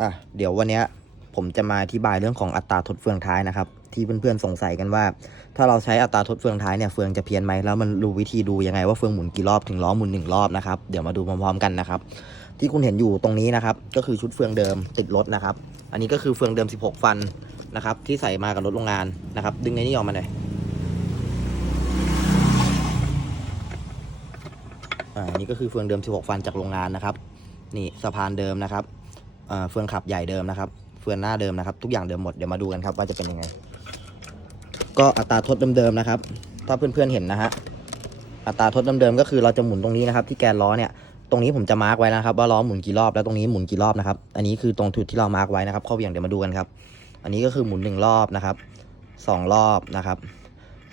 อะเดี๋ยววันนี้ผมจะมาอธิบายเรื่องของอัตราทดเฟืองท้ายนะครับ ที่เพื่อนๆสงสัยกันว่า ถ้าเราใช้อัตราทดเฟืองท้ายเนี่ยเฟืองจะเพี้ยนไหมแล้วมันรู้วิธีดูยังไงว่าเฟืองหมุนกี่รอบถึงล้อหมุนหนึ่งรอบนะครับเดี๋ยวมาดูพร้อมๆกันนะครับ ที่คุณเห็นอยู่ตรงนี้นะครับ ก็คือชุดเฟืองเดิมติดรถนะครับ อันนี้ก็คือเฟืองเดิม 16 ฟันนะครับ ที่ใส่มากับรถโรงงานนะครับ ดึงในนี้ออกมาหน่อยอ่าอันนี้ก็คือเฟืองเดิม 16 ฟันจากโรงงานนะครับ นี่สะพานเดิมนะครับ เฟืองขับใหญ่เดิมนะครับ เฟืองหน้าเดิมนะครับ ทุกอย่างเดิมหมด เดี๋ยวมาดูกันครับว่าจะเป็นยังไง ก็อัตราทดเดิมๆนะครับ ถ้าเพื่อนๆเห็นนะฮะ อัตราทดเดิมๆก็คือเราจะหมุนตรงนี้นะครับ ที่แกนล้อเนี่ย ตรงนี้ผมจะมาร์กไว้นะครับ ว่าล้อหมุนกี่รอบแล้วตรงนี้หมุนกี่รอบนะครับ อันนี้คือตรงจุดที่เรามาร์กไว้นะครับ เข้าไปอย่างเดี๋ยวมาดูกันครับ อันนี้ก็คือหมุนหนึ่งรอบนะครับสองรอบนะครับ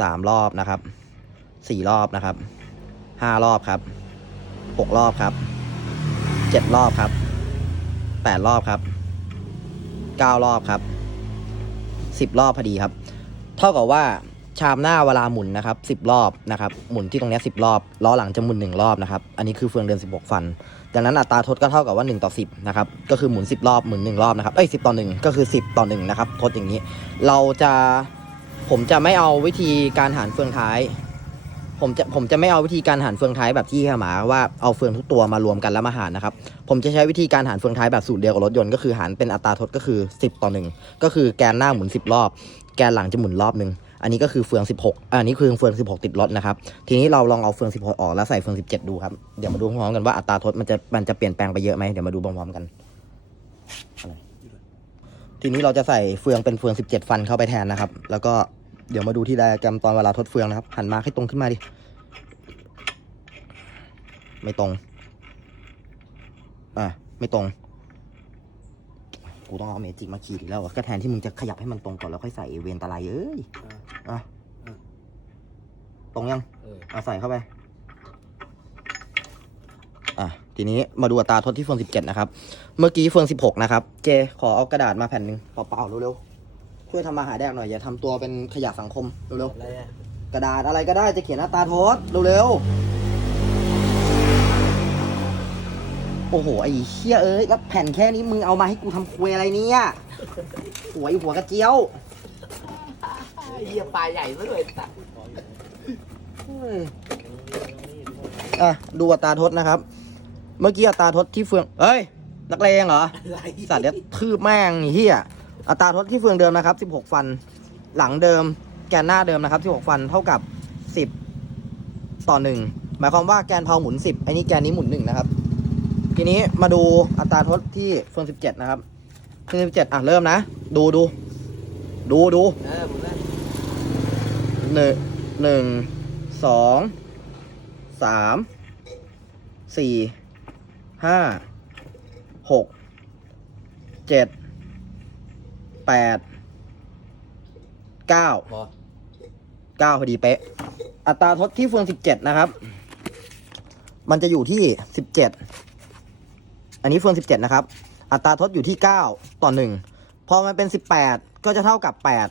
สามรอบนะครับสี่รอบนะครับห้ารอบครับหกรอบครับเจ็ดรอบครับ แปดรอบครับเก้ารอบครับสิบรอบพอดีครับ เท่ากับว่าชามหน้าเวลาหมุนนะครับสิบรอบนะครับ หมุนที่ตรงนี้สิบรอบ ล้อหลังจะหมุนหนึ่งรอบนะครับ อันนี้คือเฟืองเดิน 16 ฟัน ดังนั้นอัตราทดก็เท่ากับว่า 1 ต่อ 10 นะครับ ก็คือหมุน 10 รอบ หมุน 1 รอบนะครับ เอ้ย 10 ต่อ 1 ก็คือ 10 ต่อ 1 นะครับ ทดอย่างนี้ เราจะ ผมจะไม่เอาวิธีการหารเฟืองท้าย ผมจะผมจะไม่เอาวิธีการหารเฟืองท้ายแบบที่หมาว่าเอาเฟืองทุกตัวมารวมกันแล้วมาหารนะครับ ผมจะใช้วิธีการหารเฟืองท้ายแบบสูตรเดียวกับรถยนต์ก็คือหารเป็นอัตราทดก็คือ 10 ต่อ 1 ก็คือแกนหน้าหมุน 10 รอบ แกนหลังจะหมุนรอบหนึ่งอันนี้ก็คือเฟือง 16อันนี้คือเฟือง 16 ติดรถนะครับ ทีนี้เราลองเอาเฟือง 16 ออกแล้วใส่เฟือง 17 ดูครับ เดี๋ยวมาดูพร้อมกันว่าอัตราทดมันจะมันจะเปลี่ยนแปลงไปเยอะไหมเดี๋ยวมาดูพร้อมๆกัน ทีนี้เราจะใส่เฟืองเป็นเฟือง 17 ฟันเข้าไปแทนนะครับ แล้วก็ เดี๋ยวมาดูที่ไดอะแกรมตอนเวลาทดเฟืองนะครับ หันมาให้ตรงขึ้นมาดิ ไม่ตรง อะ ไม่ตรง กูต้องเอาเมจิกมาขีดอีกแล้วอะก็แทนที่มึงจะขยับให้มันตรงก่อนแล้วค่อยใส่เวนตะไลเอ้ยอะอะ ตรงยังเออเอาใส่เข้าไป อะ ทีนี้มาดูอัตราทดที่เฟือง17 นะครับ เมื่อกี้เฟือง16 นะครับ เจ ขอเอากระดาษมาแผ่นหนึ่งเปล่าๆเร็วๆ ช่วยทำมาหาแดกหน่อยอย่าทำตัวเป็นขยะสังคมเร็วอะไรอะๆกระดาษอะไรก็ได้จะเขียนอัตราทดเร็วๆโอ้โหไอ้เชี่ยเอ้ยแล้วแผ่นแค่นี้มึงเอามาให้กูทำคุยอะไรเนี่ยหัวไอ้หัวกระเจียวเหี้ยปลาใหญ่ซะเลยสัตว์อะดูอัตราทดนะครับ เมื่อกี้อัตราทดที่เฟืองเฮ้ยนักเลงเหรอ อะไรสัตว์เดี๋ยวทืบแม่งไอ้เฮีย อัตราทดที่เฟืองเดิมนะครับ 16 ฟัน หลังเดิม แกนหน้าเดิมนะครับ 16 ฟันเท่ากับ 10 ต่อ 1 หมายความว่าแกนเพาหมุน 10 อันนี้แกนนี้หมุน1นะครับ ทีนี้มาดูอัตราทดที่เฟือง 17 นะครับเฟือง 17 อะ เริ่มนะ ดูดู ดูดูหนึ่งหนึ่งสองสามสี่ห้าหกเจ็ด แปดเก้าพอเก้าพอดีเป๊ะ อัตราทดที่เฟืองสิบเจ็ดนะครับ มันจะอยู่ที่สิบเจ็ดอันนี้เฟืองสิบเจ็ดนะครับ อัตราทดอยู่ที่เก้าต่อหนึ่งพอมันเป็นสิบแปดก็จะเท่ากับแปด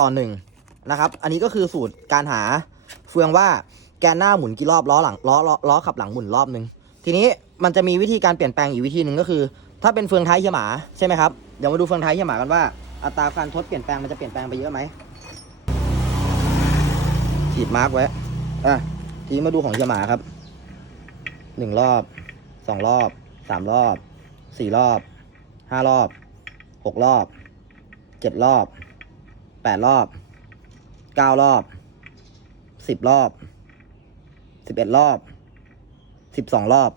ต่อหนึ่งนะครับ อันนี้ก็คือสูตรการหาเฟืองว่าแกนหน้าหมุนกี่รอบล้อหลังล้อล้อล้อขับหลังหมุนรอบหนึ่งทีนี้มันจะมีวิธีการเปลี่ยนแปลงอีกวิธีหนึ่งก็คือ ถ้าเป็นเฟืองท้ายเหียหมาใช่ไหมครับ เดี๋ยวมาดูเฟืองท้ายเหียหมากันว่า อัตราการทดเปลี่ยนแปลงมันจะเปลี่ยนแปลงไปเยอะไหมขีดมาร์กไว้ อะ ทีนี้มาดูของเฮียหมาครับ หนึ่งรอบ สองรอบ สามรอบ สี่รอบ ห้ารอบ หกรอบ เจ็ดรอบ แปดรอบ เก้ารอบ สิบรอบ สิบเอ็ดรอบ สิบสองรอบ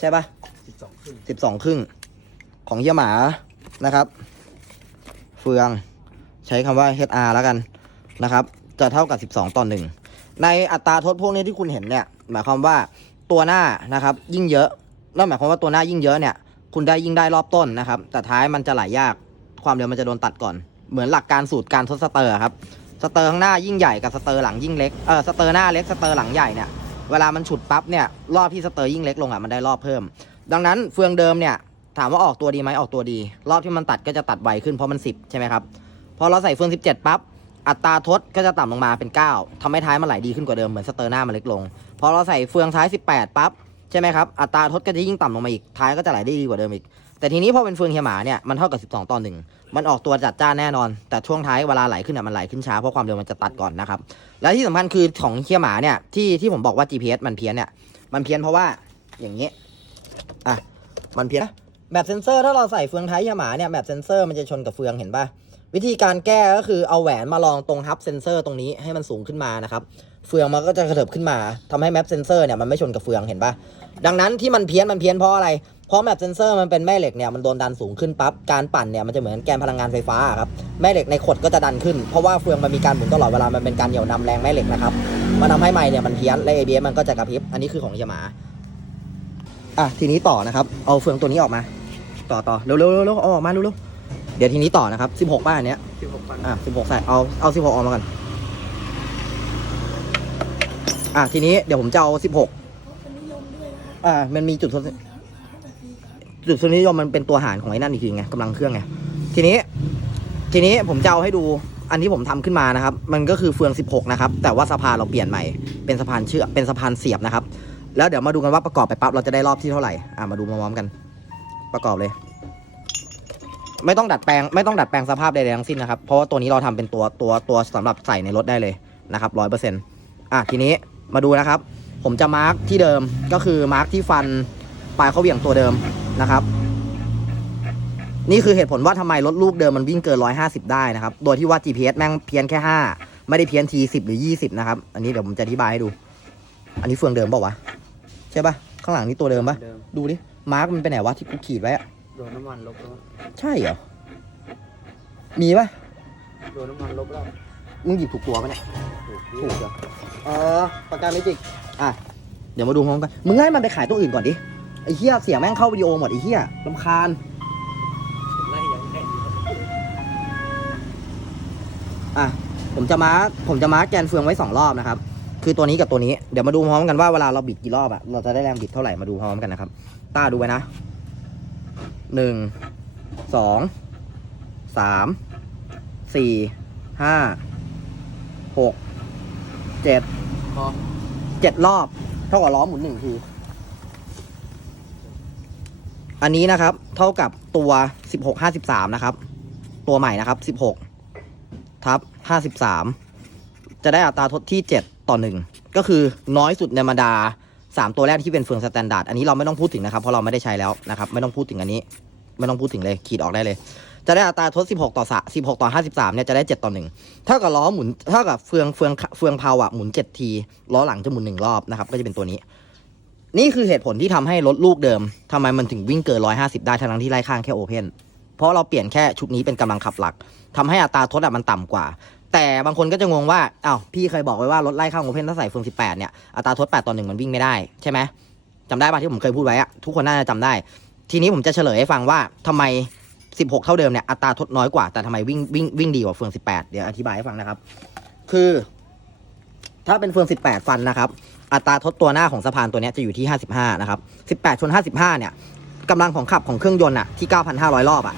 ใช่ปะสิบสองครึ่งสิบสองครึ่งของเฮียหมานะครับ เฟือง ใช้คำว่า HR แล้วกันนะครับ จะเท่ากับ 12 ต่อ 1 ในอัตราทดพวกนี้ที่คุณเห็นเนี่ย หมายความว่าตัวหน้านะครับยิ่งเยอะนั่นหมายความว่าตัวหน้ายิ่งเยอะเนี่ย คุณได้ยิ่งได้รอบต้นนะครับ แต่ท้ายมันจะไหลยาก ความเร็วมันจะโดนตัดก่อน เหมือนหลักการสูตรการทดสเตอร์ครับ สเตอร์ข้างหน้ายิ่งใหญ่กับสเตอร์หลังยิ่งเล็ก เออสเตอร์หน้าเล็กสเตอร์หลังใหญ่เนี่ย เวลามันฉุดปั๊บเนี่ย รอบที่สเตอร์ยิ่งเล็กลงอะมันได้รอบเพิ่ม ดังนั้นเฟืองเดิมเนี่ย ถามว่าออกตัวดีไหมออกตัวดี รอบที่มันตัดก็จะตัดไวขึ้นเพราะมัน 10 ใช่ไหมครับ พอเราใส่เฟือง 17 ปั๊บ อัตราทดก็จะต่ำลงมาเป็น 9ทำให้ท้ายมันไหลดีขึ้นกว่าเดิม เหมือนสเตอร์หน้ามันเล็กลง พอเราใส่เฟืองท้าย 18 ปั๊บ ใช่ไหมครับ อัตราทดก็จะยิ่งต่ำลงมาอีก ท้ายก็จะไหลได้ดีกว่าเดิมอีก แต่ทีนี้พอเป็นเฟืองเฮียหมาเนี่ย มันเท่ากับ 12ต่อหนึ่งมันออกตัวจัดจ้านแน่นอน แต่ช่วงท้ายเวลาไหลขึ้นอะมันไหลขึ้นช้าเพราะความเร็วมันจะตัดก่อนนะครับ และที่สำคัญคือของเฮียหมาเนี่ยที่ที่ผมบอกว่า GPS มันเพี้ยนเนี่ย มันเพี้ยนเพราะว่าอย่างนี้ อะ มันเพี้ยน แบบเซนเซอร์ถ้าเราใส่เฟืองท้ายเฮียหมาเนี่ยแบบเซนเซอร์มันจะชนกับเฟืองเห็นปะวิธีการแก้ก็คือเอาแหวนมาลองตรงฮับเซนเซอร์ตรงนี้ให้มันสูงขึ้นมานะครับเฟืองมันก็จะกระเถิบขึ้นมาทำให้แมปเซนเซอร์เนี่ยมันไม่ชนกับเฟืองเห็นปะดังนั้นที่มันเพี้ยนมันเพี้ยนเพราะอะไร เพราะแมปเซนเซอร์มันเป็นแม่เหล็กเนี่ยมันโดนดันสูงขึ้นปั๊บการปั่นเนี่ยมันจะเหมือนแกนพลังงานไฟฟ้าครับแม่เหล็กในขดก็จะดันขึ้นเพราะว่าเฟืองมันมีการหมุนตลอดเวลามันเป็นการเหนี่ยวนำแรงแม่เหล็กนะครับมันทำให้ไม้เนี่ยมันเพี้ยนและ ABS มันก็จะกระพริบอันนี้คือของยามาอะทีนี้ต่อนะครับเอาเฟืองตัวนี้ออกมา ต่อต่อเร็วเร็วเร็วเร็วเอาออกมาเร็วเร็วเดี๋ยวทีนี้ต่อนะครับ16ป้าอันเนี้ยสิบหกพันอะสิบหกใส่เอาเอาสิบหกออกมาก่อนอะทีนี้เดี๋ยวผมจะเอาสิบหกอ่ามันมีจุดทศจุดทศนิยมมันเป็นตัวหารของไอ้นั่นอีกทีไงกำลังเครื่องไงทีนี้ ทีนี้ผมจะเอาให้ดูอันที่ผมทำขึ้นมานะครับ มันก็คือเฟือง 16 นะครับ แต่ว่าสะพานเราเปลี่ยนใหม่ เป็นสะพานเชือกเป็นสะพานเสียบนะครับ แล้วเดี๋ยวมาดูกันว่าประกอบไปปั๊บเราจะได้รอบที่เท่าไหร่ อะมาดูมาพร้อมกัน ประกอบเลย ไม่ต้องดัดแปลง ไม่ต้องดัดแปลงสภาพใดๆทั้งสิ้นนะครับ เพราะว่าตัวนี้เราทำเป็นตัวตัวตัวสำหรับใส่ในรถได้เลยนะครับร้อยเปอร์เซ็นต์อะทีนี้มาดูนะครับ ผมจะมาร์กที่เดิมก็คือมาร์กที่ฟันปลายเขาเหวี่ยงตัวเดิมนะครับ นี่คือเหตุผลว่าทำไมรถลูกเดิมมันวิ่งเกิน 150 ได้นะครับ โดยที่ว่า GPS แม่งเพี้ยนแค่ 5 ไม่ได้เพี้ยนที10 หรือ 20 นะครับ อันนี้เดี๋ยวผมจะอธิบายให้ดู อันนี้เฟืองเดิมเปล่าวะ ใช่ปะข้างหลังนี่ตัวเดิมปะเดิมดูดิ มาร์กมันไปไหนวะที่กูขีดไว้อะโดนน้ำมันลบแล้วใช่เหรอ มีปะโดนน้ำมันลบแล้วมึงหยิบถูกตัวปะเนี่ยถูกถูกเหรอเออปากกาเมจิกอะ เดี๋ยวมาดูพร้อมกัน มึงให้มันไปขายตัวอื่นก่อนดิ ไอ้เหี้ยเสียงแม่งเข้าวิดีโอหมดไอ้เหี้ยลำคาญไล่ยังไงอะ ผมจะมาร์คผมจะมาร์คแกนเฟืองไว้สองรอบนะครับ คือตัวนี้กับตัวนี้ เดี๋ยวมาดูพร้อมกันว่าเวลาเราบิดกี่รอบอะเราจะได้แรงบิดเท่าไหร่มาดูพร้อมกันนะครับ ต้าดูไว้นะหนึ่งสองสามสี่ห้าหกเจ็ดเจ็ดรอบ เท่ากับล้อหมุนหนึ่งที อันนี้นะครับ เท่ากับตัวสิบหกห้าสิบสามนะครับ ตัวใหม่นะครับสิบหกทับห้าสิบสามจะได้อัตราทดที่เจ็ดต่อหนึ่งก็คือน้อยสุดในบรรดา สามตัวแรกที่เป็นเฟืองสแตนดาร์ดอันนี้เราไม่ต้องพูดถึงนะครับเพราะเราไม่ได้ใช้แล้วนะครับไม่ต้องพูดถึงอันนี้ ไม่ต้องพูดถึงเลยขีดออกได้เลย จะได้อัตราทด 16 ต่อ3 16 ต่อ 53เนี่ยจะได้ 7 ต่อ 1 เท่ากับล้อหมุนเท่ากับเฟืองเฟืองเฟืองเพาอะหมุน 7 ทีล้อหลังจะหมุน 1 รอบนะครับก็จะเป็นตัวนี้ นี่คือเหตุผลที่ทำให้รถลูกเดิมทำไมมันถึงวิ่งเกิน 150 ได้ทั้งที่ไล่ข้างแค่โอเพนเพราะเราเปลี่ยนแค่ชุดนี้เป็นกำลังขับหลักทำให้อัตราทดอะมันต่ำกว่า แต่บางคนก็จะงงว่าอ้าวพี่เคยบอกไว้ว่ารถไล่ข้างโอเพนถ้าใส่เฟือง18 เนี่ย อัตราทด 8 ต่อ1มันวิ่งไม่ได้ใช่ไหมจำได้ป่ะที่ผมเคยพูดไว้อะทุกคนน่าจะจำได้ ทีนี้ผมจะเฉลยให้ฟังว่าทำไม 16 เท่าเดิมเนี่ยอัตราทดน้อยกว่าแต่ทำไมวิ่งวิ่งวิ่งดีกว่าเฟือง18 เดี๋ยวอธิบายให้ฟังนะครับ คือ ถ้าเป็นเฟือง 18 ฟันนะครับ อัตราทดตัวหน้าของสะพานตัวนี้จะอยู่ที่ 55 นะครับ 18ชน55 เนี่ยกำลังของขับของเครื่องยนต์อะที่ 9,500 รอบอะ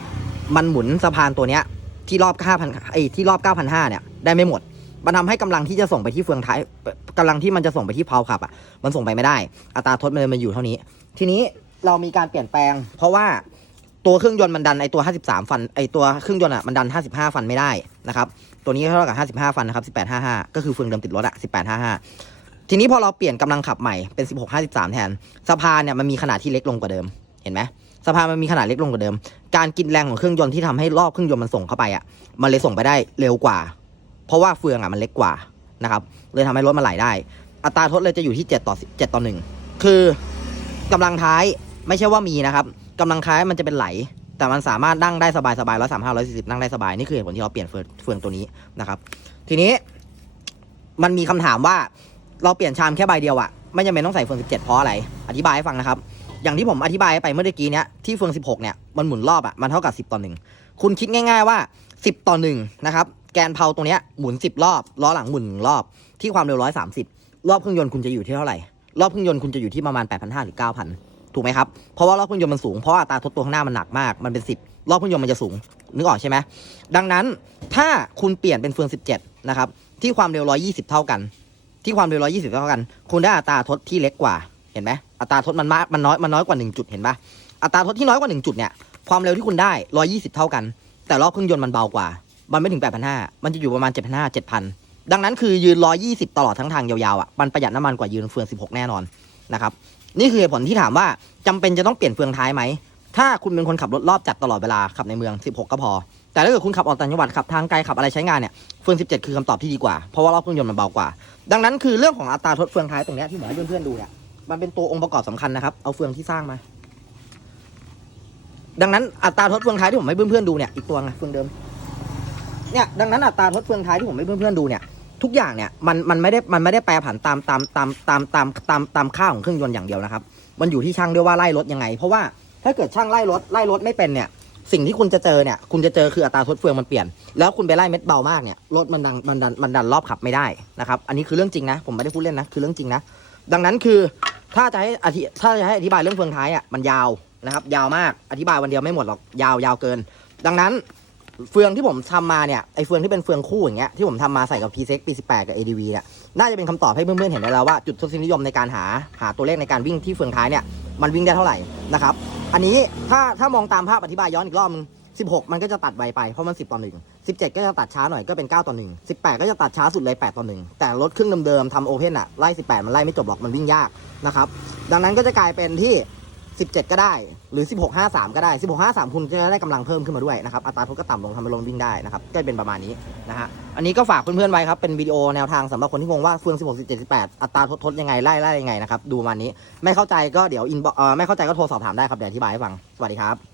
มันหมุนสะพานตัวเนี้ย ที่รอบ5,000ไอ้ที่รอบ9,500เนี่ยได้ไม่หมด มันทำให้กำลังที่จะส่งไปที่เฟืองท้ายกำลังที่มันจะส่งไปที่เพลาขับอะมันส่งไปไม่ได้ อัตราทดมันเลยมาอยู่เท่านี้ ทีนี้เรามีการเปลี่ยนแปลง เพราะว่าตัวเครื่องยนต์มันดันไอตัว 53 ฟันไอตัวเครื่องยนต์อะมันดัน 55 ฟันไม่ได้นะครับตัวนี้เท่ากับ 55 ฟันนะครับ1855 ก็คือเฟืองเดิมติดรถอะ1855 ทีนี้พอเราเปลี่ยนกำลังขับใหม่เป็น 1653 แทนสะพานเนี่ยมันมีขนาดที่เล็กลงกว่าเดิมเห็นไหม สะพานมันมีขนาดเล็กลงกว่าเดิม การกินแรงของเครื่องยนต์ที่ทำให้รอบเครื่องยนต์มันส่งเข้าไปอะ มันเลยส่งไปได้เร็วกว่า เพราะว่าเฟืองอะมันเล็กกว่านะครับ เลยทำให้รถมันไหลได้ อัตราทดเลยจะอยู่ที่7ต่อ7ต่อ1คือกำลังท้ายไม่ใช่ว่ามีนะครับกำลังท้ายมันจะเป็นไหล แต่มันสามารถนั่งได้สบายสบายร้อยสามห้าร้อยสี่สิบนั่งได้สบาย นี่คือเหตุผลที่เราเปลี่ยนเฟืองตัวนี้นะครับ ทีนี้มันมีคำถามว่าเราเปลี่ยนชามแค่ใบเดียวอะไม่จำเป็นต้องใส่เฟืองสิบเจ็ดเพราะอะไร อธิบายให้ฟังนะครับ อย่างที่ผมอธิบายไปเมื่อกี้เนี้ยที่เฟืองสิบหกเนี่ยมันหมุนรอบอะมันเท่ากับสิบต่อหนึ่งคุณคิดง่าย ๆว่าสิบต่อหนึ่งนะครับแกนเพาตรงเนี้ยหมุนสิบรอบล้อหลังหมุนรอบที่ความเร็วร้อยสามสิบรอบเครื่องยนต์คุณจะอยู่ที่เท่าไหร่ รอบเครื่องยนต์คุณจะอยู่ที่ประมาณแปดพันห้าหรือเก้าพันถูกไหมครับ เพราะว่ารอบเครื่องยนต์มันสูงเพราะอัตราทดตัวข้างหน้ามันหนักมากมันเป็น 10 รอบเครื่องยนต์มันจะสูงนึกออกใช่ไหมดังนั้นถ้าคุณเปลี่ยนเป็นเฟือง 17 นะครับที่ความเร็ว 120 เท่ากัน ที่ความเร็ว 120 เท่ากัน คุณได้อัตราทดที่เล็กกว่า เห็นไหมอัตราทดมันมากมันน้อยมันน้อยกว่า 1 จุดเห็นปะอัตราทดที่น้อยกว่า 1 จุดเนี่ยความเร็วที่คุณได้ 120 เท่ากัน แต่รอบเครื่องยนต์มันเบากว่า มันไม่ถึง 8,500 มันจะอยู่ประมาณ 7,500 7,000 ดังนั้นคือยืน 120 ตลอดทั้งทางยาวๆอะมันประหยัดน้ำมันกว่ายืนเฟือง 16 แน่นอนนะครับนี่คือเหตุผลที่ถามว่าจำเป็นจะต้องเปลี่ยนเฟืองท้ายไหมถ้าคุณเป็นคนขับรถรอบจัดตลอดเวลาขับในเมือง 16 ก็พอ แต่ถ้าเกิดคุณขับออกต่างจังหวัดขับทางไกลขับอะไรใช้งานเนี่ยเฟือง 17 คือคำตอบที่ดีกว่าเพราะว่ารอบเครื่องยนต์มันเบากว่า ดังนั้นคือเรื่องของอัตราทดเฟืองท้ายตรงนี้ที่ผมให้เพื่อนๆดูเนี่ย มันเป็นตัวองค์ประกอบสำคัญนะครับ เอาเฟืองที่สร้างมา ดังนั้นอัตราทดเฟืองท้ายที่ผมให้เพื่อนๆดูเนี่ยอีกตัวไงเฟืองเดิม เนี่ยดังนั้นอัตราทดเฟืองท้ายที่ผมให้เพื่อนๆดูเนี่ยทุกอย่างเนี่ยมันมันไม่ได้มันไม่ได้แปรผันตามตามตามตามตามตามตามค่าของเครื่องยนต์อย่างเดียวนะครับ มันอยู่ที่ช่างด้วยว่าไล่รถยังไง เพราะว่าถ้าเกิดช่างไล่รถไล่รถไม่เป็นเนี่ย สิ่งที่คุณจะเจอเนี่ย คุณจะเจอคืออัตราทดเฟืองมันเปลี่ยน แล้วคุณไปไล่เม็ดเบามากเนี่ยรถมันดันมันดันมันดันรอบขับไม่ได้นะครับ อันนี้คือเรื่องจริงนะ ผมไม่ได้พูดเล่นนะ คือเรื่องจริงนะ ดังนั้นคือ ถ้าจะให้อธิถ้าจะให้อธิบายเรื่องเฟืองท้ายอะมันยาวนะครับ ยาวมากอธิบายวันเดียวไม่หมดหรอกยาวยาวเกิน ดังนั้นเฟืองที่ผมทำมาเนี่ยไอเฟืองที่เป็นเฟืองคู่อย่างเงี้ยที่ผมทำมาใส่กับ p ีเซ็กปี18 กับ ADV เนี่ยน่าจะเป็นคำตอบให้เพื่อนๆเห็นได้แล้วว่าจุดทศนิยมในการหาหาตัวเลขในการวิ่งที่เฟืองท้ายเนี่ยมันวิ่งได้เท่าไหร่นะครับ อันนี้ถ้าถ้ามองตามภาพอธิบายย้อนอีกรอบนึง16 มันก็จะตัดไวไปเพราะมัน 10ต่อ1 17 ก็จะตัดช้าหน่อยก็เป็น 9 ต่อ 1 18 ก็จะตัดช้าสุดเลย 8 ต่อ 1 แต่รถเครื่องเดิมๆทำโอเพนอะไล่ 18 มันไล่ไม่จบหรอกมันวิ่งยากนะครับ ดังนั้นก็จะกลายเป็นที่ 17 ก็ได้หรือ 16 53 ก็ได้ 16 53 คุณจะได้กำลังเพิ่มขึ้นมาด้วยนะครับอัตราทดก็ต่ำลงทำให้รถวิ่งได้นะครับก็เป็นประมาณนี้นะฮะอันนี้ก็ฝากเพื่อนๆไว้ครับเป็นวิดีโอแนวทางสำหรับคนที่งงว่าเฟือง 16 17 18 อัตราทดทดยังไงไล่ไล่ยังไงนะครับดูประมาณนี้ไม่เข้าใจก็เดี๋ยวอินบอกเอ่อไม่เข้าใจก็โทรสอบถามได้ครับเดี๋ยวอธิบายให้ฟังสวัสดีครับ